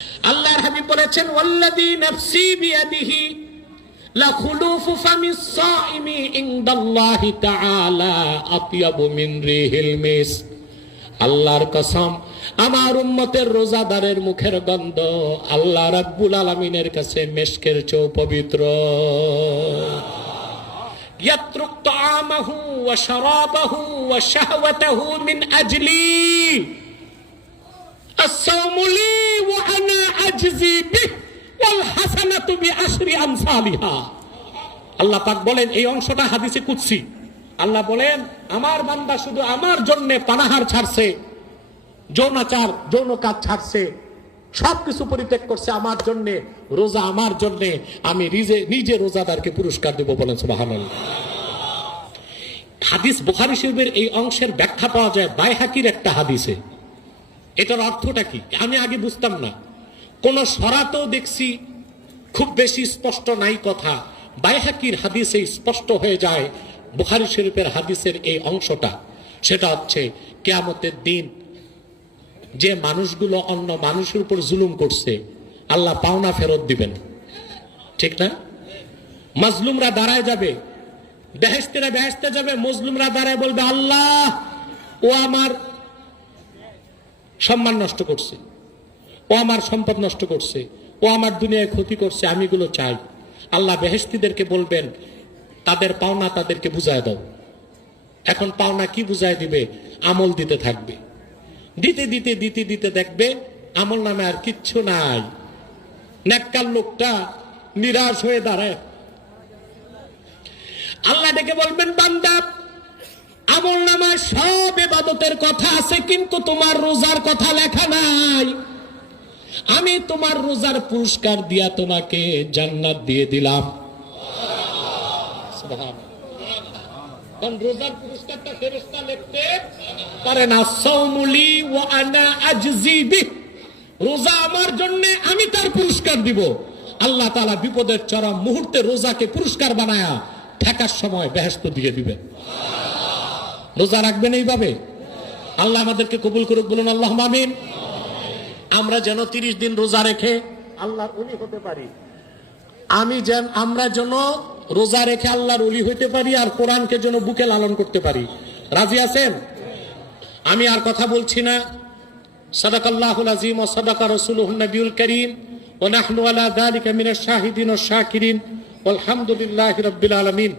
আল্লাহর হাবিব বলেছেন ওয়াল্লাযী নাফসি বিয়াদিহি লাখুলুফু ফামিস সাইমি ইনদাল্লাহি তাআলা আতয়াবু মিন রিহিল মিস। আল্লাহর কসম, আমার উম্মতের রোজাদারের মুখের গন্ধ আল্লাহ রাব্বুল আলামিনের কাছে মিশকের চেয়েও পবিত্র। ইয়াতরুক তাআমাহু ওয়া শারাবাহু ওয়া শাহওয়াতাহু মিন আজলি আস-সাওমু লি ওয়া আনা আজজি বিহি ওয়াল হাসানাতু বিআশরি আমসালিহা। আল্লাহ পাক বলেন, এই অংশটা হাদিসে কুদসি। আল্লাহ বলেন, আমার বান্দা শুধু আমার জন্য পানাহার ছাড়ছে, যৌনাচার যৌন কাজ ছাড়ছে, সবকিছু পরিত্যাগ করছে আমার জন্য, রোজা আমার জন্য, আমি নিজে রোজাদারকে পুরস্কার দেব। বলেন সুবহানাল্লাহ। হাদিস বুখারী শরীফের এই অংশের ব্যাখ্যা পাওয়া যায় বাইহাকির একটা হাদিসে। এটার অর্থটা কি আমি আগে বুঝতাম না। কোন সরাতেও দেখছি খুব বেশি স্পষ্ট নাই কথা, বাইহাকির হাদিসে স্পষ্ট হয়ে যায় বুখারী শরীফের হাদিসের এই অংশটা। সেটা হচ্ছে কিয়ামতের দিন যে মানুষগুলো অন্য মানুষের উপর জুলুম করছে আল্লাহ পাওনা ফেরত দিবেন, ঠিক না? মাজলুমরা দাঁড়ায় যাবে, বেহেশতেরা বেহেশতে যাবে, মজলুমরা দাঁড়ায় বলবে, আল্লাহ ও আমার সম্মান নষ্ট করছে, ও আমার সম্পদ নষ্ট করছে, ও আমার দুনিয়ায় ক্ষতি করছে, আমি এগুলো চাই। আল্লাহ বেহেশতীদেরকে বলবেন, তাদের পাওনা তাদেরকে বুঝায় দাও। এখন পাওনা কি বুঝায় দিবে? আমল দিতে থাকবে, দিতে দিতে দিতে দিতে দেখবে আমল নামে আর কিচ্ছু নাই। নেককার লোকটা নিরাশ হয়ে দাঁড়ায়। আল্লাহ ডেকে বলবেন, বান্দা আমল নামায় সব ইবাদতের কথা আছে, কিন্তু তোমার রোজার কথা লেখা নাই। আমি তোমার রোজার পুরস্কার দিয়া তোমাকে জান্নাত দিয়ে দিলাম। কারণ রোজার পুরস্কারটা ফেরেশতা লিখতে পারে না। সাওমুলি ওয়া আনা আজজি বিহি, রোজা আমার জন্য, আমি তার পুরস্কার দিব। আল্লাহ তাআলা বিপদের চরম মুহূর্তে রোজাকে পুরস্কার বানায়া ঠেকার সময় বেহেশত দিয়ে দিবেন। রোজা রাখবেন এইভাবে। আল্লাহ আমাদেরকে কবুল করুক, বলুন আল্লাহুম্মা আমিন। আমরা যেন 30 দিন রোজা রেখে আল্লাহর ওলি হতে পারি। আমরা যেন রোজা রেখে আল্লাহর ওলি হইতে পারি, আর কোরআনকে যেন বুকে লালন করতে পারি। রাজি আছেন? আমি আর কথা বলছি না। সাদাকাল্লাহুল আযীম ওয়া সাদাকা রাসূলুহুন নবিয়ুল কারীম ওয়া নাহনু আলা যালিকা মিনাশ শাহিদিন ওয়াশ শাকিরিন ওয়াল হামদুলিল্লাহি রাব্বিল আলামিন।